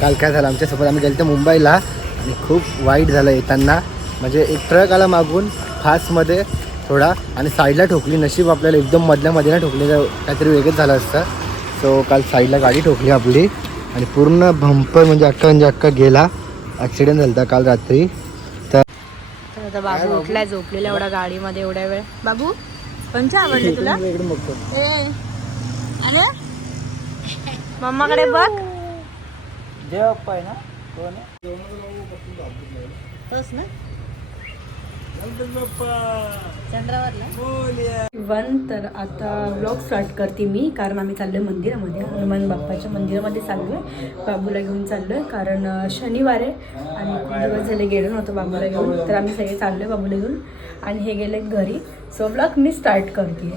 काल काय झालं आमच्यासोबत आम्ही गेलो मुंबईला आणि खूप वाईट झालं येताना. म्हणजे एक ट्रक आला मागून फास्टमध्ये थोडा आणि साईडला ठोकली नशीब आपल्याला एकदम मधल्या मध्ये ना ठोकली तर काहीतरी वेगळंच झालं असतं. सो काल साईडला गाडी ठोकली आपली आणि पूर्ण भंपर म्हणजे अख्खा म्हणजे अख्खा गेला. ॲक्सिडेंट झाला होता काल रात्री. तर आता बाबू उठलाय झोपलेला एवढा गाडीमध्ये एवढ्या वेळ. बाबू पंच आवडले तुला? इकडून ए आलं मम्माकडे बघ तोच ना? वन तर आता ब्लॉग स्टार्ट करते मी कारण आम्ही चाललोय मंदिरामध्ये. हनुमान बाप्पाच्या मंदिरामध्ये चाललोय बाबूला घेऊन चाललोय कारण अं, शनिवार आहे आणि खूप दिवस झाले गेलो नव्हतं बाबूला घेऊन तर आम्ही सगळे चाललोय बाबूला घेऊन आणि हे गेले घरी. सो ब्लॉग मी स्टार्ट करते.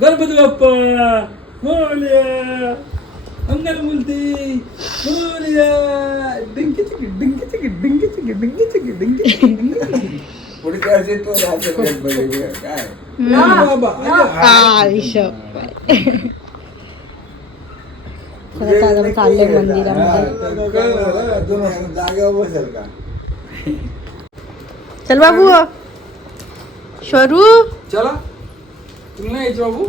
गणपती बाप्पा! मोरया मंगल मूर्ती मोरया डिंकी चिकी डिंकी चिकी डिंकी चिकी डिंकी चिकी डिंकी चिकी डिंकी पुढे काय तो राहतो गणपती काय बाबा चाललोय मंदिरामध्ये दोन वाजता जागेवर बसेल का चल बाबू शरू चला तुम्ही नाही यायचं बाबू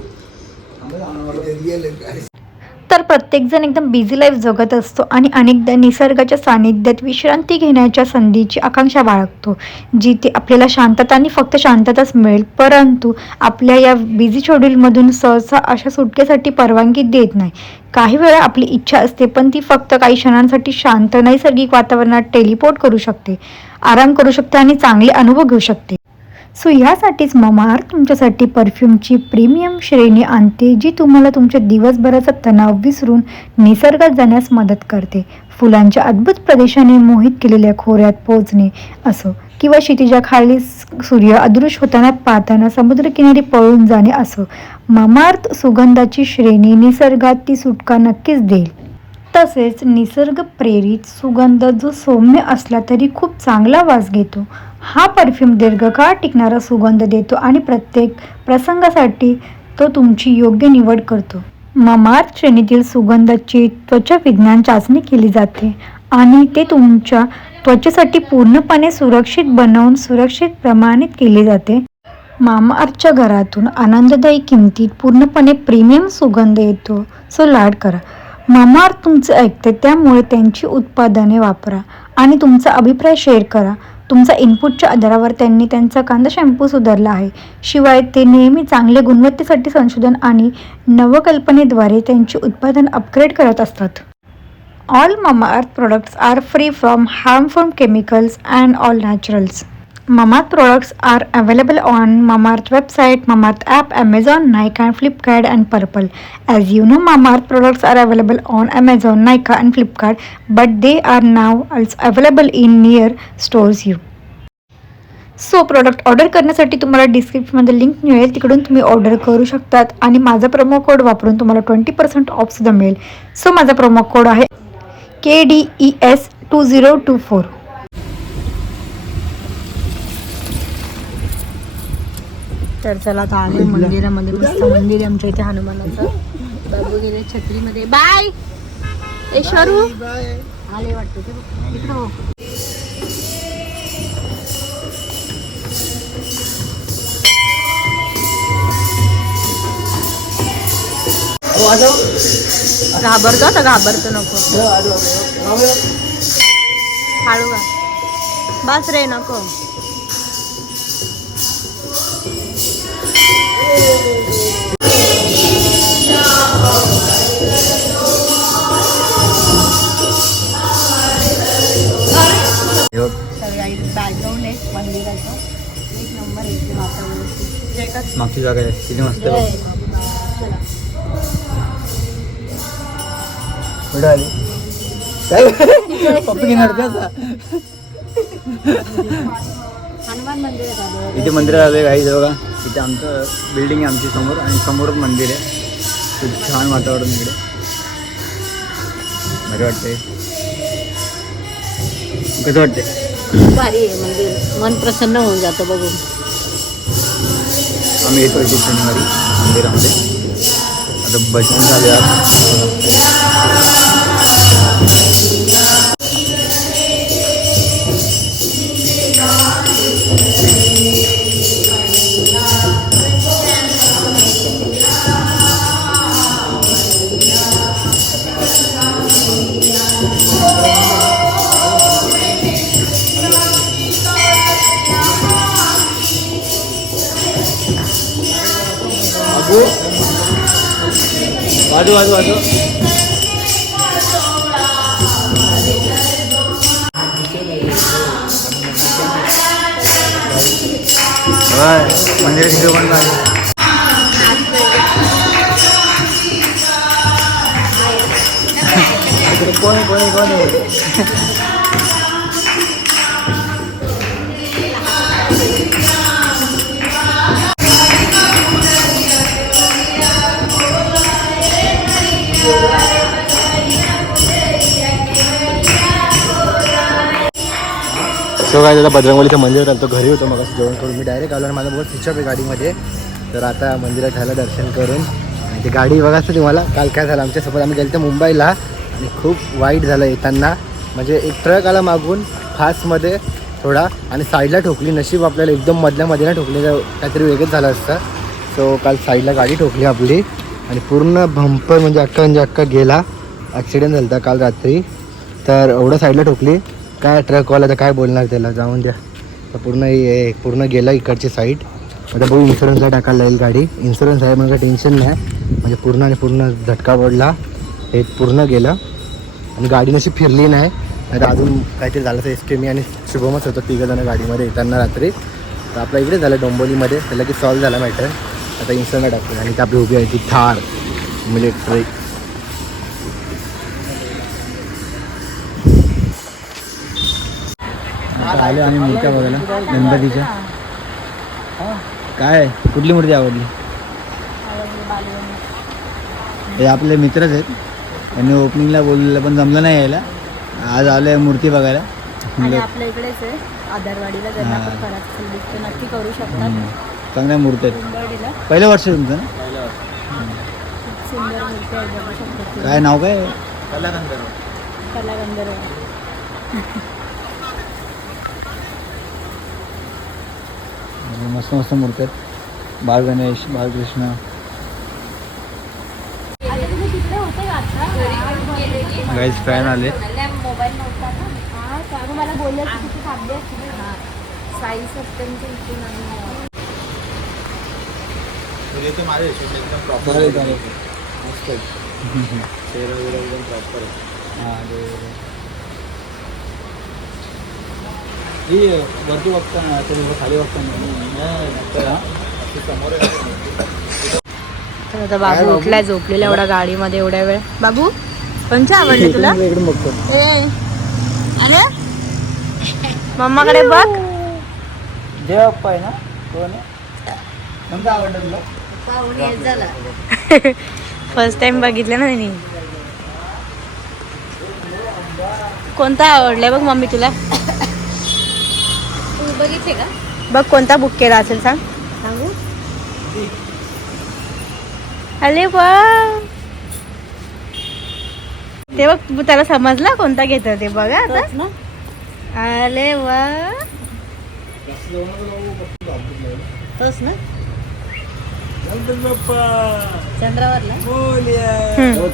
तर प्रत्येकजण एकदम बिझी लाईफ जगत असतो आणि अनेकदा निसर्गाच्या सानिध्यात विश्रांती घेण्याच्या संधीची आकांक्षा बाळगतो जिथे आपल्याला शांतता आणि फक्त शांतताच मिळेल. परंतु आपल्या या बिझी शेड्यूलमधून सहसा अशा सुटकेसाठी परवानगी देत नाही. काही वेळा आपली इच्छा असते पण ती फक्त काही क्षणांसाठी शांत नैसर्गिक वातावरणात टेलिपोर्ट करू शकते आराम करू शकते आणि चांगले अनुभव घेऊ शकते. सो ह्यासाठीच ममार तुमच्यासाठी परफ्यूमची प्रीमियम श्रेणी आणते जी तुम्हाला तुमच्या दिवसभराचा तणाव विसरून निसर्गात जाण्यास मदत करते. फुलांच्या अद्भुत प्रदेशाने मोहित केलेल्या खोऱ्यात पोहोचणे असो किंवा क्षितिजा खाली सूर्य अदृश्य होताना पाहताना समुद्रकिनारी पळून जाणे असो ममार्थ सुगंधाची श्रेणी निसर्गात ती सुटका नक्कीच देईल. तसेच निसर्ग प्रेरित सुगंध जो सौम्य असला तरी खूप चांगला वास घेतो. हा परफ्यूम दीर्घकाळ टिकणारा सुगंध देतो आणि प्रत्येक प्रसंगासाठी तो तुमची योग्य निवड करतो. ममार्थ श्रेणीतील सुगंधाची त्वचा विज्ञान चाचणी केली जाते आणि ते तुमच्या त्वचेसाठी पूर्णपणे सुरक्षित बनवून सुरक्षित प्रमाणित केले जाते. मामाअर्थच्या घरातून आनंददायी किमतीत पूर्णपणे प्रीमियम सुगंध येतो सो लाड करा. मामाअर्थ तुमचं ऐकते त्यामुळे त्यांची उत्पादने वापरा आणि तुमचा अभिप्राय शेअर करा. तुमचा इनपुटच्या आधारावर त्यांनी त्यांचा कांदा शॅम्पू सुधारला आहे. शिवाय ते नेहमी चांगले गुणवत्तेसाठी संशोधन आणि नवकल्पनेद्वारे त्यांची उत्पादन अपग्रेड करत असतात. All Mamaearth products are free from harmful chemicals and all naturals Mamaearth products are available on Mamaearth website, Mamaearth app, Amazon, Nykaa, and Flipkart and Purple. As you know, Mamaearth products are available on Amazon, Nykaa, and Flipkart, but they are now also available in near stores you. So product order करण्यासाठी तुम्हाला डिस्क्रिप्शनमध्ये link मिळेल तिकडून तुम्ही order करू शकतात आणि माझा प्रोमो कोड वापरून तुम्हाला ट्वेंटी पर्सेंट ऑफसुद्धा मिळेल सो माझा प्रोमो कोड आहे K D E S two zero two four तर चला आता आले मंदिरामध्ये. मस्त मंदिर आहे आमच्या इथे हनुमानाचं. बाबू गेले छत्रीमध्ये. बाय! ए शरू. आले वाटतं ते इकडं हो. घाबरतो आता घाबरतो नको. हळू बस रे नको. मंदिराचं एक नंबर आहे वातावरण मागची जागा आहे. किती मस्त आहे. कुठं आली? काय? पप्पी घेणार का? हनुमान आहे इथे मंदिर आलं काही बघा. इथे आमचं बिल्डिंग आहे आमची समोर आणि समोरच मंदिर आहे. खूप छान वातावरण इकडे. बरं वाटतंय. कसं खूप भारी आहे मंदिर मन प्रसन्न होऊन जातं बघून. आम्ही येतो इथे शनिवारी मंदिरामध्ये. आता बसून चालू आहे वाजू वाजू वाजू मंदिर तिथे पण कोण कोणी कोण सो काय दादा बजरंगबलीच्या मंदिरात आलो घरी होतो मग जेवण करून. मी डायरेक्ट आलो आणि माझा बघा स्विच आहे गाडीमध्ये. तर आता मंदिरात झालं दर्शन करून. आणि ती गाडी बघा असं तुम्हाला काल काय झालं. आमच्यासोबत आम्ही गेलो मुंबईला. आणि खूप वाईट झालं येताना. म्हणजे एक ट्रक आला मागून फास्टमध्ये थोडा. आणि साईडला ठोकली. नशीब आपल्याला एकदम मधल्यामध्ये ना ठोकली. तर काहीतरी वेगळंच झालं असतं. सो काल साईडला गाडी ठोकली आपली. आणि पूर्ण भंपर म्हणजे अक्का म्हणजे अक्का गेला. ॲक्सिडेंट झाला होता काल रात्री. तर एवढं साईडला ठोकली. काय ट्रकवाला तर काय बोलणार त्याला? जाऊन द्या. तर पूर्ण हे पूर्ण गेला इकडची साईड आता बघू इन्शुरन्सला टाकायला लागेल गाडी. इन्शुरन्स आहे मला टेन्शन नाही. म्हणजे पूर्ण आणि पूर्ण झटका पडला. हे पूर्ण गेलं. आणि गाडी नशी फिरली नाही. आता तर अजून काहीतरी झालं तर एस के मी आणि शुभमच होतं. तिघं जण गाडीमध्ये येताना रात्री. तर आपलं इकडे झालं डोंबोलीमध्ये. त्याला की सॉल्व्ह झाला मॅटर आता इन्शुरन्स टाकतो आणि ते आपली उभी आहे ती थार. म्हणजे मिलिटरी आलो आम्ही मूर्त्या बघायला गणपतीच्या. काय कुठली मूर्ती आवडली? हे आपले मित्रच आहेत. त्यांनी ओपनिंगला बोललेलं पण जमलं नाही यायला. आज आलो आहे मूर्ती बघायला. आणि म्हणलं, आपल्या इकडेच आहे. आधारवाडीला ज्यांना. पण करायचं असेल ते नक्की करू शकतात. हम्म, चांगल्या मूर्ती आहेत. कुंभवाडीला पहिलं वर्ष आहे तुमचं ना? खूप सुंदर मूर्ती आहे. बघू शकतात तुम्ही. काय नाव काय? कला गंधर्व मस्त मस्त मूर्ती आहेत बाळ गणेश बाळकृष्ण गाईज फॅन आले मला बोललं की तिथे थांबली असती ना. साई सत्यमच्या इथून आम्ही चालेल, चालेल. मस्त आहे. चेहरा वगैरे एकदम proper आहे. हा. ही वरती बघताना ते खाली बघताना. तर आता बाबू उठलाय झोपलेला एवढा गाडीमध्ये एवढ्या वेळ. बाबू कोणच्या आवडले तुला? अरे मम्माकडे बघ. देव बाप्पा आहे ना? कोण आहे? कोणतं आवडलं तुला? फर्स्ट टाइम बघितलं ना त्यांनी. कोणता आवडलाय बघ मम्मी तुला? बघितले का? बघ कोणता बुक केला असेल सांग. सांगू? अरे वा. ते बघ त्याला समजला कोणता घेत ते बघा आता. अरे वा. तोच ना. चंद्रावरला. हो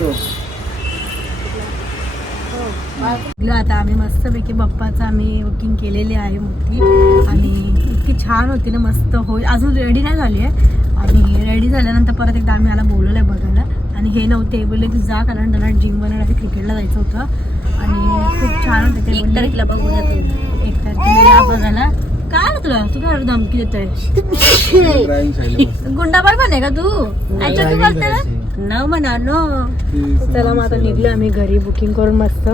आता आम्ही मस्तपैकी बाप्पाचं आम्ही बुकिंग केलेली आहे मूर्ती आणि इतकी छान होती ना मस्त होई अजून रेडी नाही झाली आहे. आणि रेडी झाल्यानंतर परत एकदा आम्ही याला बोलवलं आहे बघायला. आणि हे नव्हते बोलले तू जा कारण त्यांना जिम बनवण्यासाठी क्रिकेटला जायचं होतं. आणि खूप छान होतं ते एक बोलले तारीखला बघूया तुम्ही एक तारखेला या बघायला. काय तुला? तू काय धमकी साईडला मस्त. गुंडाबाई पण आहे का तू? अच्छा तू Driving करते ना. न म्हणा नो. चला मग आता निघलो आम्ही घरी बुकिंग करून मस्त.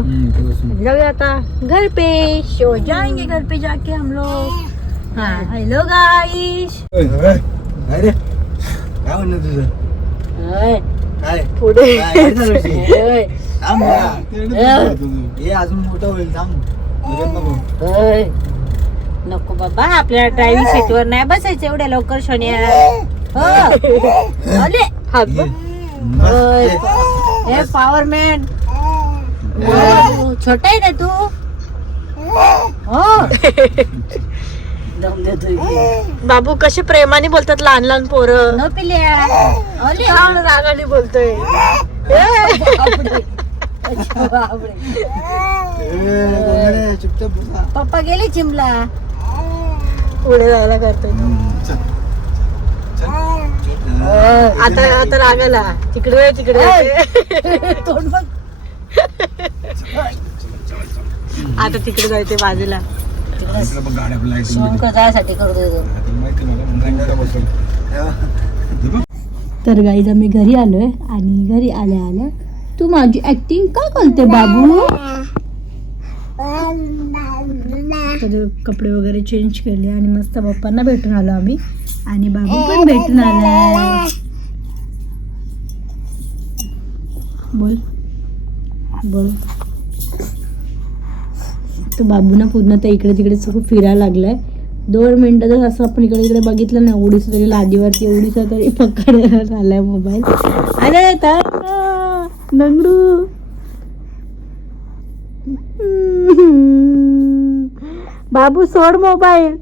जाऊया आता. घर पे शो जाएंगे घर पे जाके हम लोग. हाँ हेलो गाइस अरे काय म्हणणं तुझं? काय? पुढे? थांब. हे अजून मोठं होईल थांब. नको. बाबा आपल्याला ड्रायव्हिंग सीटवर नाही बसायचं एवढ्या लवकर शनिया हो. अरे हात. हे पॉवरमॅन छोटा आहे ना तू? हो. दम देतोय बाबू कसे प्रेमाने बोलतात लहान लहान पोरं. न पिल्या. ओले. छान रागाने बोलतोय. बापरे. बापरे. चुपचाप बसा. पप्पा गेले चिमला. पुढे जायला करतोय. आता आता रागाला. तिकडे तिकडे तोंड बघ आता तिकडे जायचे बाजूला. जायसाठी तर गाईज आम्ही घरी आलोय आणि घरी आल्या आल्या तू माझी ऍक्टिंग का करते बाबू? कपडे वगैरे चेंज केले आणि मस्त पप्पांना भेटून आलो आम्ही. आणि बाबू पण भेटून आलाय. बोल. बोल. तो बाबू ना पूर्ण तर इकडे तिकडे खूप फिरायला लागलाय. दोन मिनिटं जर असं आपण इकडे तिकडे बघितलं ना एवढीच तरी लादीवरती एवढीसा तरी पकड झालाय मोबाईल अरे तर नंगडू. बाबू सोड मोबाईल